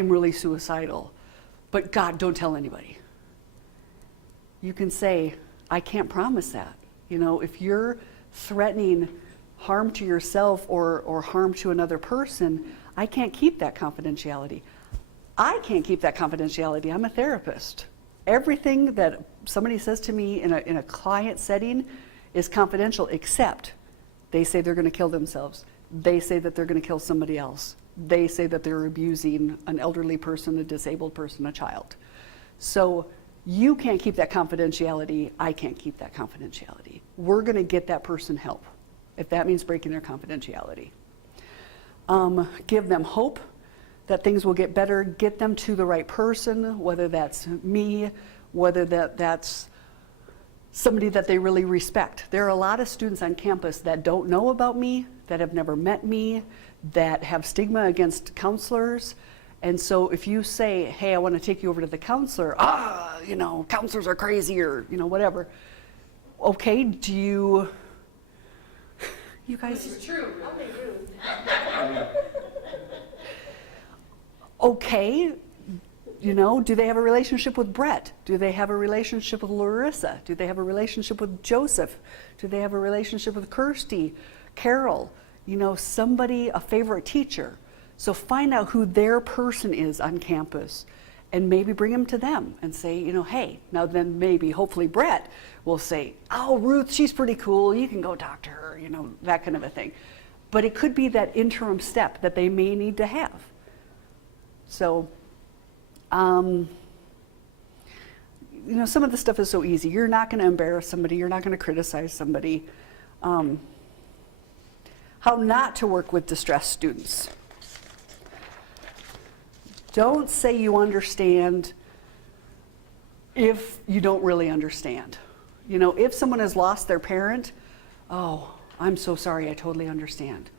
I'm really suicidal, but God, don't tell anybody. You can say, I can't promise that. You know, if you're threatening harm to yourself or harm to another person, I can't keep that confidentiality. I can't keep that confidentiality. I'm a therapist. Everything that somebody says to me in a client setting is confidential, except they say they're going to kill themselves. They say that they're going to kill somebody else. They say that they're abusing an elderly person, a disabled person, a child. So you can't keep that confidentiality. I can't keep that confidentiality. We're going to get that person help, if that means breaking their confidentiality. Give them hope that things will get better. Get them to the right person, whether that's me, whether that's somebody that they really respect. There are a lot of students on campus that don't know about me, that have never met me, that have stigma against counselors. And so if you say, hey, I want to take you over to the counselor, you know, counselors are crazy, or, you know, whatever. Okay, do you guys? This is true. Okay, you know, do they have a relationship with Brett? Do they have a relationship with Larissa? Do they have a relationship with Joseph? Do they have a relationship with Kirsty, Carol? You know, somebody, a favorite teacher. So find out who their person is on campus and maybe bring them to them and say, you know, hey, now then maybe, hopefully Brett will say, oh, Ruth, she's pretty cool. You can go talk to her, you know, that kind of a thing. But it could be that interim step that they may need to have. So, you know, some of the stuff is so easy. You're not going to embarrass somebody. You're not going to criticize somebody. How not to work with distressed students. Don't say you understand if you don't really understand. You know, if someone has lost their parent, oh, I'm so sorry, I totally understand.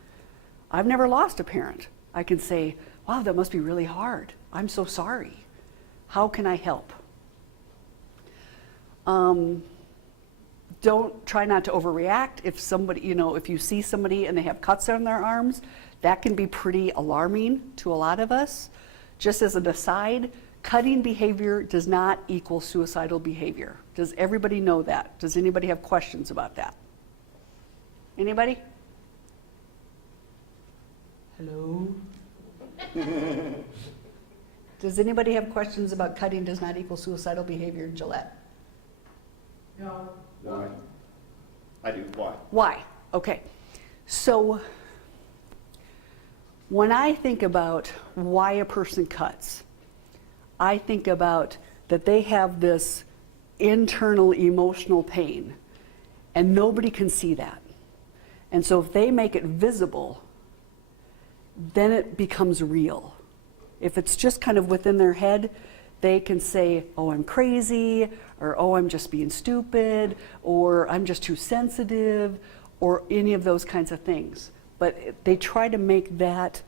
I've never lost a parent. I can say, wow, that must be really hard. I'm so sorry. How can I help? Don't try not to overreact. If somebody, you know, if you see somebody and they have cuts on their arms, that can be pretty alarming to a lot of us. Just as an aside, cutting behavior does not equal suicidal behavior. Does everybody know that? Does anybody have questions about that? Anybody? Hello? Does anybody have questions about cutting does not equal suicidal behavior, Gillette? No. Why? I do. Why? Why? Okay. So when I think about why a person cuts, I think about that they have this internal emotional pain and nobody can see that. And so if they make it visible, then it becomes real. If it's just kind of within their head, they can say, oh, I'm crazy, or oh, I'm just being stupid, or I'm just too sensitive, or any of those kinds of things. But they try to make that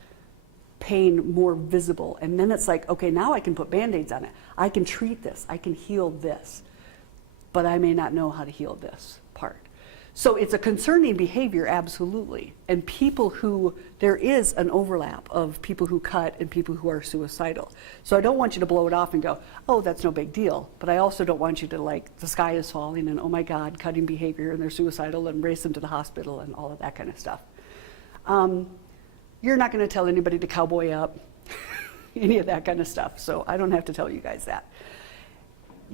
pain more visible. And then it's like, okay, now I can put Band-Aids on it. I can treat this. I can heal this. But I may not know how to heal this part. So it's a concerning behavior, absolutely. And people who, there is an overlap of people who cut and people who are suicidal. So I don't want you to blow it off and go, oh, that's no big deal. But I also don't want you to like, the sky is falling and oh my God, cutting behavior and they're suicidal and race them to the hospital and all of that kind of stuff. You're not going to tell anybody to cowboy up, any of that kind of stuff. So I don't have to tell you guys that.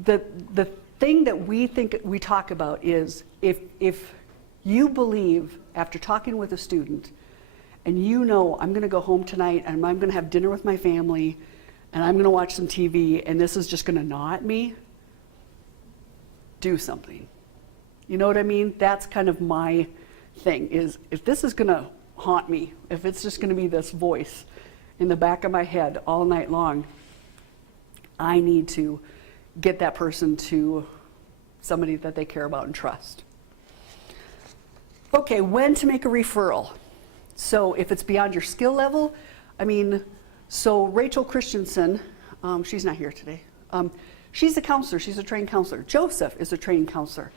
The thing that we talk about is if you believe after talking with a student and you know I'm going to go home tonight and I'm going to have dinner with my family and I'm going to watch some TV and this is just going to gnaw at me, do something. You know what I mean? That's kind of my thing, is if this is going to haunt me, if it's just going to be this voice in the back of my head all night long, I need to get that person to somebody that they care about and trust. Okay, when to make a referral. So if it's beyond your skill level, I mean, so Rachel Christensen, she's not here today. She's a counselor, she's a trained counselor. Joseph is a trained counselor.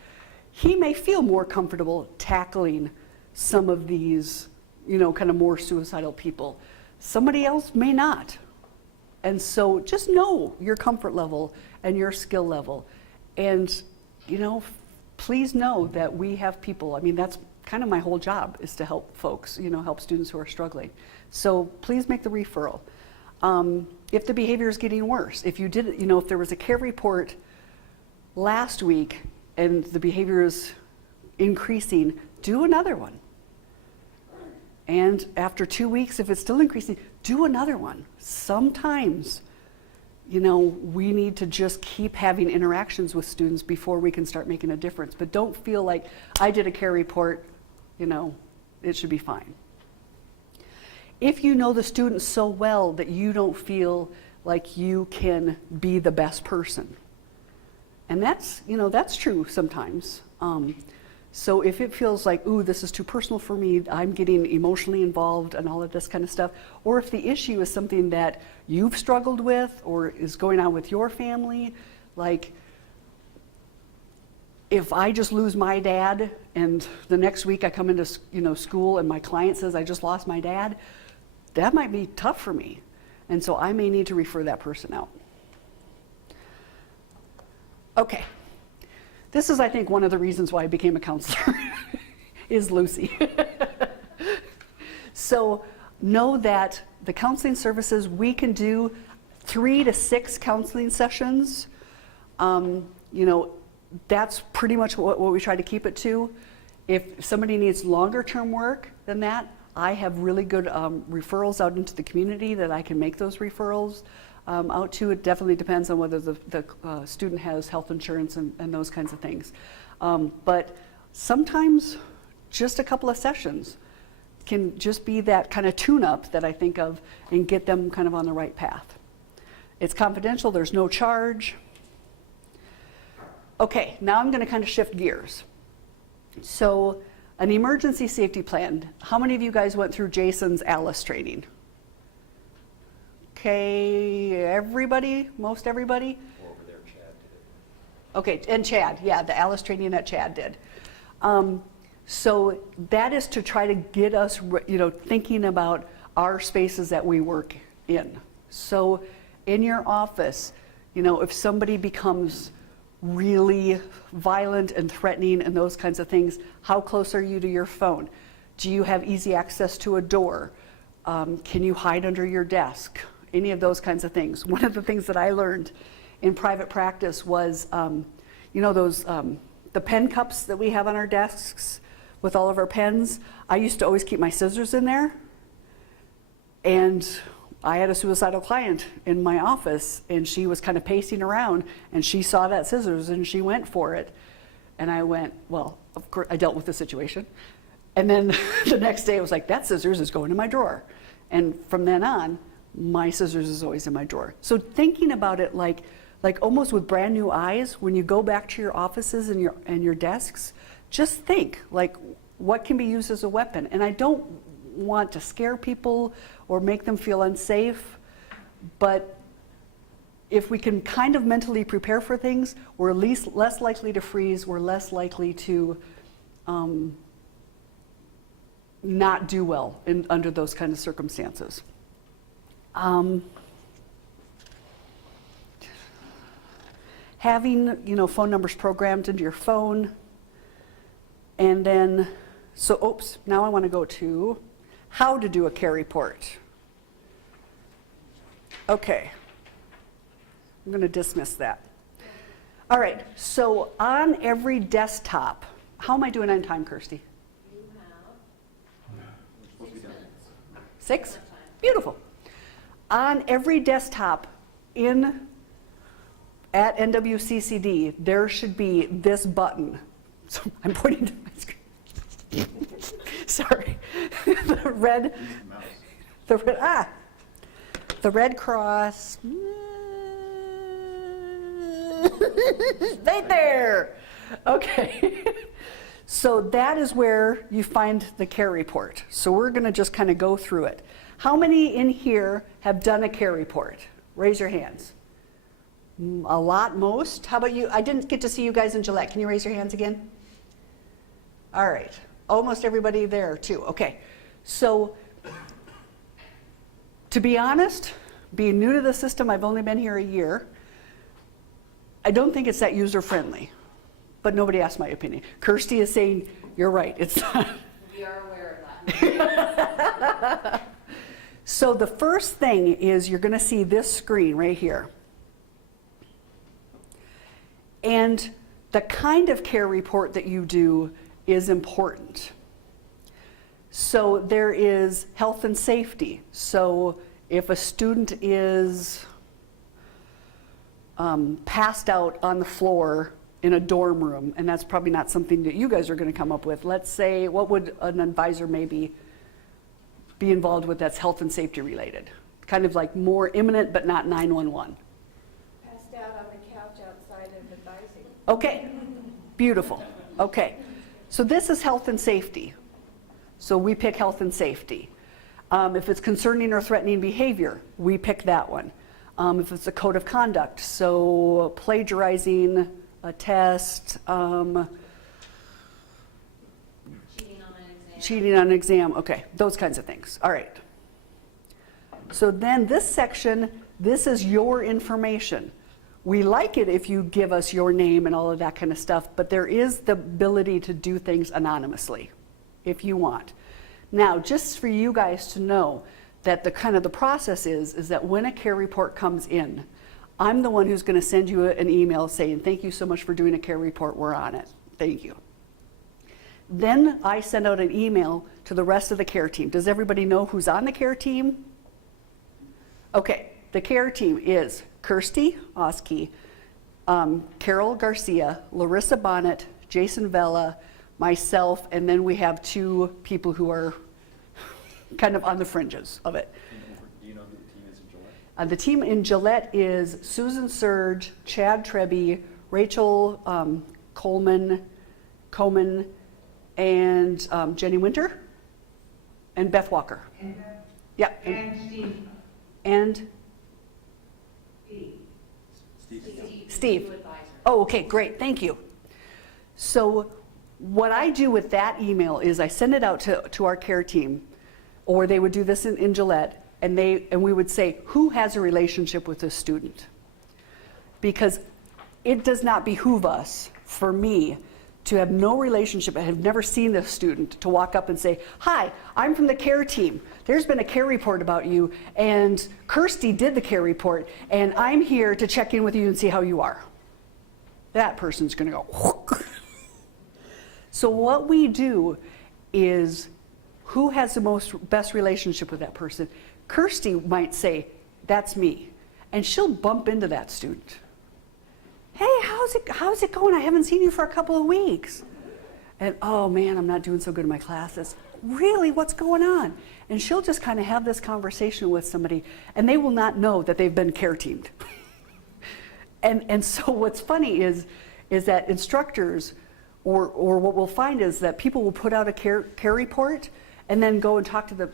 He may feel more comfortable tackling some of these, you know, kind of more suicidal people. Somebody else may not. And so just know your comfort level and your skill level. And, you know, please know that we have people, I mean, that's kind of my whole job is to help folks, you know, help students who are struggling. So please make the referral. If the behavior is getting worse, if you did, you know, if there was a care report last week and the behavior is increasing, do another one. And after 2 weeks, if it's still increasing, do another one. Sometimes, you know, we need to just keep having interactions with students before we can start making a difference. But don't feel like I did a care report, you know, it should be fine. If you know the student so well that you don't feel like you can be the best person, and that's, you know, that's true sometimes. So if it feels like, ooh, this is too personal for me, I'm getting emotionally involved and all of this kind of stuff, or if the issue is something that you've struggled with or is going on with your family, like if I just lose my dad and the next week I come into, you know, school and my client says I just lost my dad, that might be tough for me. And so I may need to refer that person out. Okay. This is, I think, one of the reasons why I became a counselor, is Lucy. So know that the counseling services, we can do 3 to 6 counseling sessions. You know, that's pretty much what we try to keep it to. If somebody needs longer term work than that, I have really good referrals out into the community that I can make those referrals out to. It definitely depends on whether the student has health insurance and those kinds of things. But sometimes just a couple of sessions can just be that kind of tune-up that I think of and get them kind of on the right path. It's confidential, there's no charge. Okay, now I'm going to kind of shift gears. So an emergency safety plan. How many of you guys went through Jason's ALICE training? Okay, everybody, most everybody? Over there, Chad did it. Okay, and Chad, yeah, the ALICE training that Chad did. So that is to try to get us, you know, thinking about our spaces that we work in. So in your office, you know, if somebody becomes really violent and threatening and those kinds of things, how close are you to your phone? Do you have easy access to a door? Can you hide under your desk? Any of those kinds of things. One of the things that I learned in private practice was, you know, those the pen cups that we have on our desks with all of our pens. I used to always keep my scissors in there, and I had a suicidal client in my office, and she was kind of pacing around, and she saw that scissors, and she went for it. And I went, well, of course, I dealt with the situation. And then the next day, I was like, that scissors is going in my drawer. And from then on, my scissors is always in my drawer. So thinking about it like almost with brand new eyes, when you go back to your offices and your desks, just think, like, what can be used as a weapon? And I don't want to scare people or make them feel unsafe, but if we can kind of mentally prepare for things, we're at least less likely to freeze, we're less likely to not do well under those kind of circumstances. Having, you know, phone numbers programmed into your phone, and then, so, oops, now I want to go to how to do a care report. Okay, I'm going to dismiss that. All right, so on every desktop, how am I doing on time, Kirsty? You have 6 minutes. 6? Beautiful. On every desktop at NWCCD, there should be this button. So I'm pointing to my screen. Sorry. The red cross. Right there. Okay. So that is where you find the care report. So we're going to just kind of go through it. How many in here have done a care report? Raise your hands. A lot, most. How about you? I didn't get to see you guys in Gillette. Can you raise your hands again? All right. Almost everybody there too. Okay. So to be honest, Being new to the system, I've only been here a year. I don't think it's that user-friendly, but nobody asked my opinion. Kirsty is saying, you're right, it's not. We are aware of that. So the first thing is you're going to see this screen right here. And the kind of care report that you do is important. So there is health and safety. So if a student is passed out on the floor in a dorm room, and that's probably not something that you guys are going to come up with. Let's say, what would an advisor maybe be involved with that's health and safety related? Kind of like more imminent, but not 911. Passed out on the couch outside of advising. Okay, beautiful. Okay, so this is health and safety. So we pick health and safety. If it's concerning or threatening behavior, we pick that one. If it's a code of conduct, so plagiarizing a test, cheating on an exam, okay, those kinds of things. All right. So then this section, this is your information. We like it if you give us your name and all of that kind of stuff, but there is the ability to do things anonymously if you want. Now, just for you guys to know that the kind of the process is that when a care report comes in, I'm the one who's going to send you an email saying, thank you so much for doing a care report, we're on it. Thank you. Then I send out an email to the rest of the care team. Does everybody know who's on the care team? Okay, the care team is Kirsty Oski, Carol Garcia, Larissa Bonnet, Jason Vella, myself, and then we have two people who are kind of on the fringes of it. Do you know who the team is in Gillette? The team in Gillette is Susan Surge, Chad Trebby, Rachel Coleman, and Jenny Winter, and Beth Walker. Yeah. And Steve. And Steve. Oh, okay, great, thank you. So what I do with that email is I send it out to our care team, or they would do this in Gillette, and we would say, who has a relationship with this student? Because it does not behoove us, for me, to have no relationship, I have never seen this student, to walk up and say, hi, I'm from the care team. There's been a care report about you, and Kirsty did the care report, and I'm here to check in with you and see how you are. That person's gonna go, So what we do is, who has the best relationship with that person? Kirsty might say, that's me. And she'll bump into that student. Hey, how's it going? I haven't seen you for a couple of weeks. And oh man, I'm not doing so good in my classes. Really, what's going on? And she'll just kind of have this conversation with somebody, and they will not know that they've been care teamed. and so what's funny is that instructors, or what we'll find is that people will put out a care report and then go and talk to the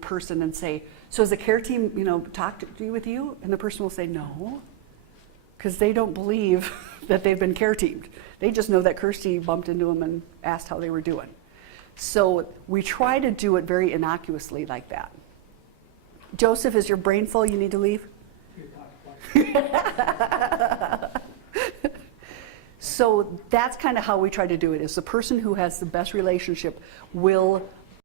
person and say, so has the care team talked with you? And the person will say no, because they don't believe that they've been care teamed. They just know that Kirsty bumped into them and asked how they were doing. So we try to do it very innocuously like that. Joseph, is your brain full? You need to leave? So that's kind of how we try to do it, is the person who has the best relationship will